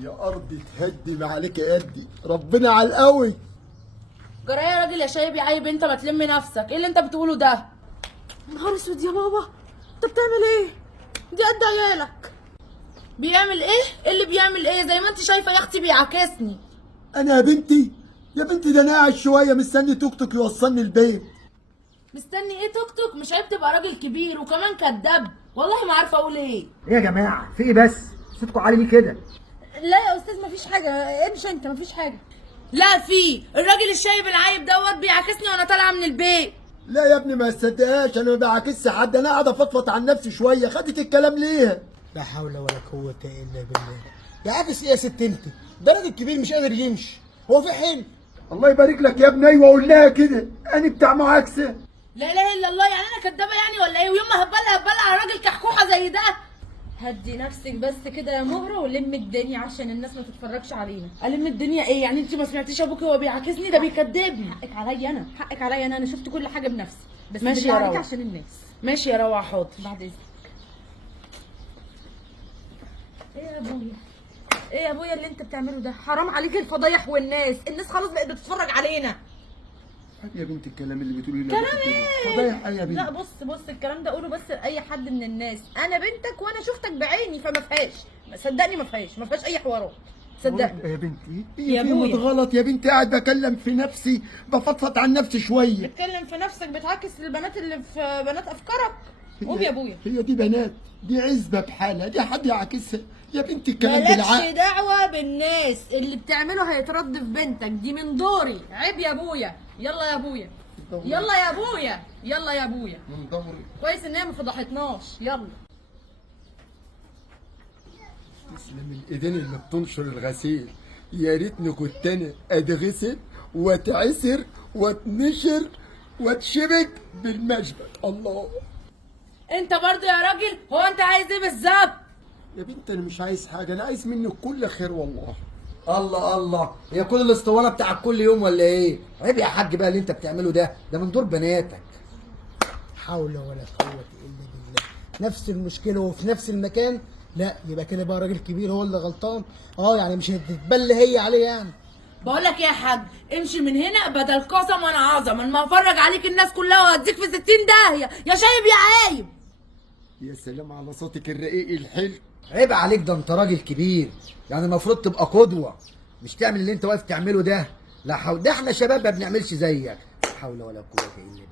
يا ارض تهدي ما عليك يا يدي، ربنا على القوي. جرى يا راجل يا شايب يا عيب، انت ما تلم نفسك. ايه اللي انت بتقوله ده؟ نهار اسود يا بابا، انت بتعمل ايه؟ دي قد عيالك. بيعمل ايه؟ ايه اللي بيعمل ايه؟ زي ما انت شايفه يا اختي بيعاكسني. انا يا بنتي ده انا قاعد شويه مستني توك توك يوصلني البيت. مستني ايه توك توك؟ مش عيب تبقى راجل كبير وكمان كداب؟ والله ما عارفه اقول ايه. ايه يا جماعه في ايه بس؟ صوتكم عالي ليه كده؟ لا يا استاذ مفيش حاجه، امشي انت مفيش حاجه. لا في الراجل الشايب العايب دوت بيعاكسني وانا طالعه من البيت. لا يا ابني ما تصدقهاش، انا ما بعاكسش حد، انا قاعد افضفض عن نفسي شويه. خدت الكلام ليه؟ لا حول ولا قوة إلا بالله. يا عافس إيه يا ست أنت؟ ده راجل كبير مش قادر يمشي، هو في حين؟ الله يبارك لك يا ابني. ايوه قول لها كده، انا بتاع معاكسه. لا اله الا الله، يعني انا كدابه يعني ولا ايه؟ ويوم ما هبلها على راجل كحكوحه زي ده. هدي نفسك بس كده يا مهره ولم الدنيا عشان الناس ما تتفرجش علينا. الم الدنيا ايه يعني؟ انت ما سمعتيش ابوكي وهو بيعاكسني؟ ده بيكدبني. حقك عليا انا، حقك عليا انا شفت كل حاجه بنفسي. بس ماشي بالله يا عليك روعة. عشان الناس. ماشي يا روعه حاضر. بعد اذنك. ايه يا ابويا؟ ايه يا ابويا اللي انت بتعمله ده؟ حرام عليك الفضايح والناس خلاص بقت بتتفرج علينا. يا بنت الكلام اللي بتقولي لي كلام ايه؟ فضايح ايه يا بنت؟ لا بص الكلام ده قوله بس لاي حد من الناس. انا بنتك وانا شفتك بعيني فما فيهاش، صدقني ما فيهاش اي حوارات، صدقني. يا بنتي يا في أبويا. غلط يا بنتي، قاعد بكلم في نفسي، بفضفض عن نفسي شويه. بتتكلم في نفسك، بتعاكس البنات اللي في بنات افكارك. قوم يا ابويا. هي دي بنات؟ دي عزبه بحالها، دي حد يعاكسها؟ يا بنتي الكلام مالكش بالعقل. دعوه بالناس، اللي بتعمله هيترد في بنتك، دي من دوري. عيب يا ابويا. يلا يا ابويا، يلا يا ابويا، يلا يا ابويا. من دوري. كويس ان هي ما فضحتناش. يلا. تسلم الايدين اللي بتنشر الغسيل. يا ريتني كنت انا اتغسل واتعسر واتنشر واتشبك بالمشبك. الله. انت برضو يا راجل، هو انت عايز ايه بالظبط؟ يا بنت انا مش عايز حاجه، انا عايز منك كل خير والله. الله الله، هي كل الاسطوانه بتاعك كل يوم ولا ايه؟ عيب يا حاج بقى اللي انت بتعمله ده من دور بناتك. حول ولا قوة إلا بالله. نفس المشكلة وفي نفس المكان، لا يبقى كده بقى راجل كبير هو اللي غلطان. يعني مش هتتبلى هي عليه يعني. بقول لك ايه يا حاج، امشي من هنا بدل قسما عظما ما افرج عليك الناس كلها وهديك في 60 داهيه يا شايب يا عايب. يا سلام على صوتك الرقيق الحلو. عيب عليك، ده انت راجل كبير، يعني المفروض تبقى قدوه، مش تعمل اللي انت واقف تعمله ده. لا حول، ده احنا شباب ما بنعملش زيك. لا حول ولا قوه الا بالله.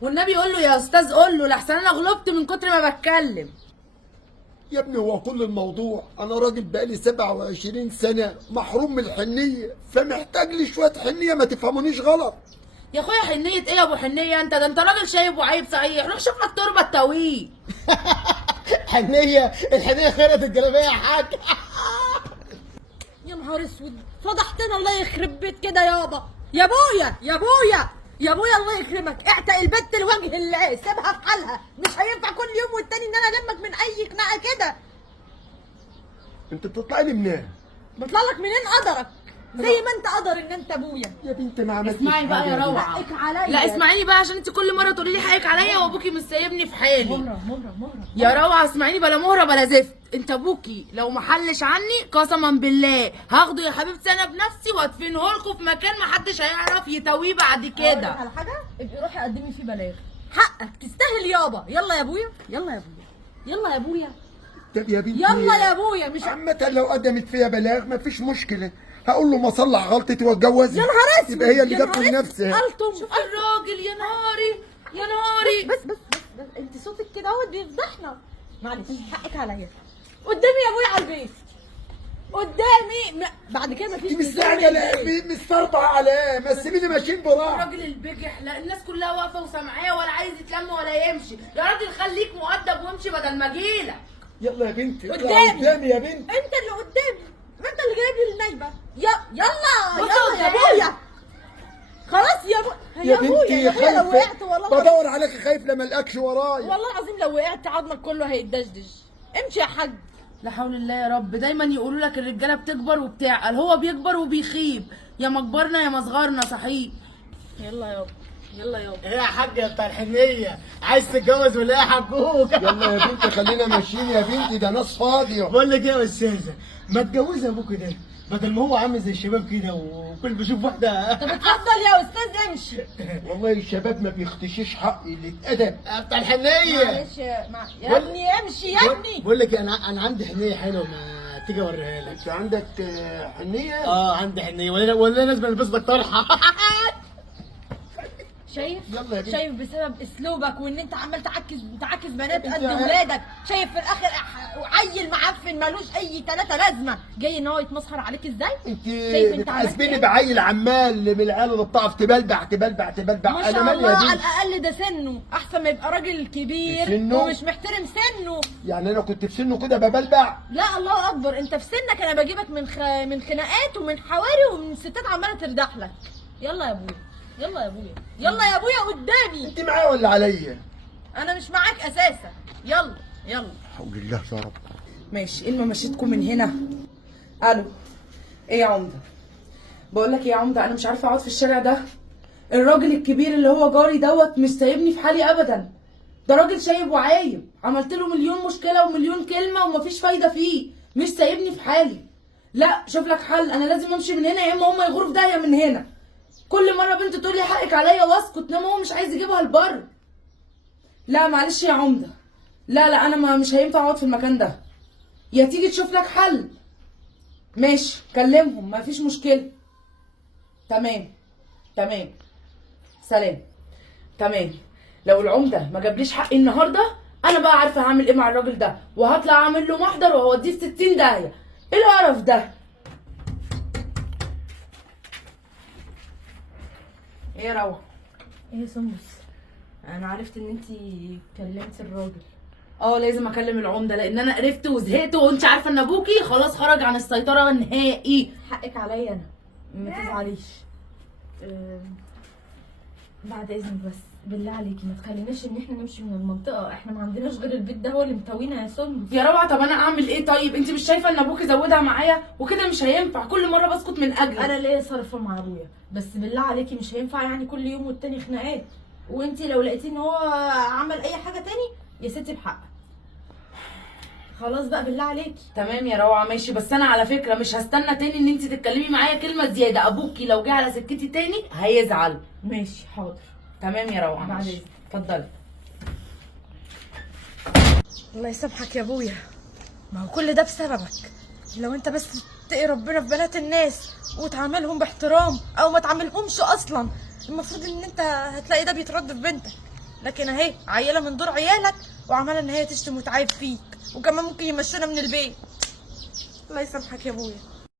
والنبي قول له يا استاذ، قول له لحسن انا غلبت من كتر ما بتكلم. يا ابني هو كل الموضوع انا راجل بقالي 27 سنه محروم من الحنيه، فمحتاج لي شويه حنيه، ما تفهمونيش غلط. يا اخويا حنيه ايه يا ابو حنيه؟ انت ده انت راجل شايب وعيب صحيح. روح شوف لك تربه التويل. الحنية خيرت الجلابية يا حاج. يا نهار اسود، فضحتنا. الله يخرب بيت كده يابا. يا ابويا يا ابويا يا ابويا، الله يكرمك اعتق البت لوجه الله، سيبها في حالها. مش هينفع كل يوم والتاني ان انا المك من اي خناقه كده. انت بتطلعي لي منين؟ بطلع لك منين قدرك؟ زي ما انت قدر ان انت ابويا. يا بنت ما عملتيش اسمعي بقى حاجة يا بنت. روعه. حقك عليا. لا اسمعيني بقى، عشان انت كل مره تقولي لي حقك عليا وابوكي مش سايبني في حالي. مهره يا روعه اسمعيني، بلا مهره بلا زفت. انت ابوكي لو ما حلش عني قسما بالله هاخده يا حبيبتي انا بنفسي وادفنه لكم في مكان ما حدش هيعرف يتويه بعد كده. على حاجه ابقي روحي قدمي فيه بلاغ. حقك تستاهل يابا. يلا يا ابويا، يلا يا ابويا، يلا يا ابويا، طب يا بنتي يلا يا ابويا. مش عامة لو قدمت فيها بلاغ مفيش مشكلة، هقول له ما صلح غلطتي واتجوزها. يا نهار اسود، يبقى هي اللي يا جت نهار من اسود. نفسها. قلتم شوف الراجل، يا نهاري يا نهاري. بس انت صوتك كده اهوت بيفضحنا. معلش حقك عليا. قدامي يا ابويا على البيت، قدامي. بعد كده مفيش انت نزول من مستعجلة البيت. مستربعة عليه، ما تسيبيني ماشيين براحة. الراجل البجح، لا الناس كلها واقفه وسامعاه ولا عايز يتلم ولا يمشي. يا راجل خليك مؤدب وامشي بدل ما اجيلك. يلا يا بنتي اطلعي قدامي. قدامي يا بنت. انت اللي قدامي، ما انت اللي جايب لي النجبه. يلا بص يلا يا قدامي. ابويا. خلاص يا ابويا، يا ابويا بنتي يا ابويا لو وقعت والله بدور عليك خايف لما الاقيكش ورايا. والله العظيم لو وقعت عظمك كله هيتدشدش. امشي يا حاج. لا حول الله يا رب. دايما يقولوا لك الرجاله بتكبر وبتعقل، هو بيكبر وبيخيب. يا ما كبرنا يا ما صغرنا صحيح. يلا يابا، يلا يابا. ايه يا حاج يا بتاع الحنيه، عايز تتجوز ولا ايه يا حجوك؟ يلا يا بنتي خلينا ماشيين يا بنتي، ده ناس فاضيه. بقول لك ايه يا استاذه، ما تجوزها ابوك ده بدل ما هو عامل زي الشباب كده وكل بيشوف واحده. طب اتفضل يا استاذ امشي. والله الشباب ما بيختشيش حقي للادب. يا بتاع الحنيه. معلش يا ابني امشي يا ابني. بقول لك انا عندي حنيه حلوه، ما تيجي اوريها لك. انت عندك حنيه؟ عندي حنيه ولا لازم البس لك طرحه. شايف؟ يلا يا بنتي. شايف بسبب اسلوبك وان انت عمال تعكس بنات قد انت ولادك، شايف في الاخر عيل معفن مالوش اي تلاتة لازمه جاي ان هو يتمسخر عليك ازاي؟ انت شايف انت عملت بتحاسبيني ايه؟ بعيل عمال من العيال اللي بتعرف تبلبع تبلبع تبلبع. ما انا شاء مالي الله، يا على بنتي؟ الاقل ده سنه احسن ما يبقى راجل كبير سنه؟ ومش محترم سنه. يعني انا كنت في سنه كده ببلبع؟ لا الله اكبر، انت في سنك انا بجيبك من خناقات ومن حواري ومن ستات عماله تردح لك. يلا يا ابويا، يلا يا ابويا، يلا يا ابويا قدامي. انت معايا ولا عليا؟ انا مش معاك اساسا. يلا يلا. حول الله يا رب. ماشي، ايه ما مشيتكم من هنا؟ الو، ايه يا عمده؟ بقول لك ايه يا عمده، انا مش عارفه اقعد في الشارع ده. الراجل الكبير اللي هو جاري دوت مش سايبني في حالي ابدا. ده راجل شايب وعايب، عملت له مليون مشكله ومليون كلمه ومفيش فايده فيه، مش سايبني في حالي. لا شوف لك حل، انا لازم امشي من هنا يا اما هم يغوروا في داهيه من هنا. كل مره بنت تقول لي حقك عليا واسكت، انما هو مش عايز يجيبها البر. لا معلش يا عمده، لا انا مش هينفع اقعد في المكان ده. يا تيجي تشوف لك حل. ماشي كلمهم مفيش مشكله. تمام سلام. تمام، لو العمده ما جابليش حقي النهارده انا بقى عارفه هعمل ايه مع الراجل ده، وهطلع اعمل له محضر وهوديه في 60 داهيه. ايه القرف ده؟ ايه يا روعه؟ ايه يا سندس، انا عرفت ان انتي كلمتي الراجل. لازم اكلم العمده لان انا قرفت وزهقت، وانت عارفه ان ابوكي خلاص خرج عن السيطره نهائي. حقك عليا انا، ما تزعليش. بعد اذنك بس بالله عليكي ما تخليناش ان احنا نمشي من المنطقه، احنا ما عندناش غير البيت ده هو اللي متوينا يا سندس. يا روعه طب انا اعمل ايه طيب؟ انت مش شايفه ان ابوكي زودها معايا وكده مش هينفع، كل مره بسكت من اجلك. انا ليا صرفه مع ابويا، بس بالله عليكي مش هينفع يعني كل يوم والتاني خناقات. وانتي لو لقيتي ان هو عمل اي حاجه تاني يا ستي بحق. خلاص بقى بالله عليكي. تمام يا روعه ماشي، بس انا على فكره مش هستنى تاني ان انت تتكلمي معايا كلمه زياده، ابوكي لو جه على سكتي تاني هيزعل. ماشي حاضر. تمام يا روعه بعد ماشي. إذنك. اتفضلي. الله يسامحك يا ابويا، ما هو كل ده بسببك. لو انت بس تقي ربنا في بنات الناس وتعاملهم باحترام او ما تعاملهمش اصلا، المفروض ان انت هتلاقي ده بيترد في بنتك. لكن اهي عيله من دور عيالك وعماله ان هي تشتم وتعايب فيك، وكمان ممكن يمشونا من البيت. الله يسامحك يا ابويا.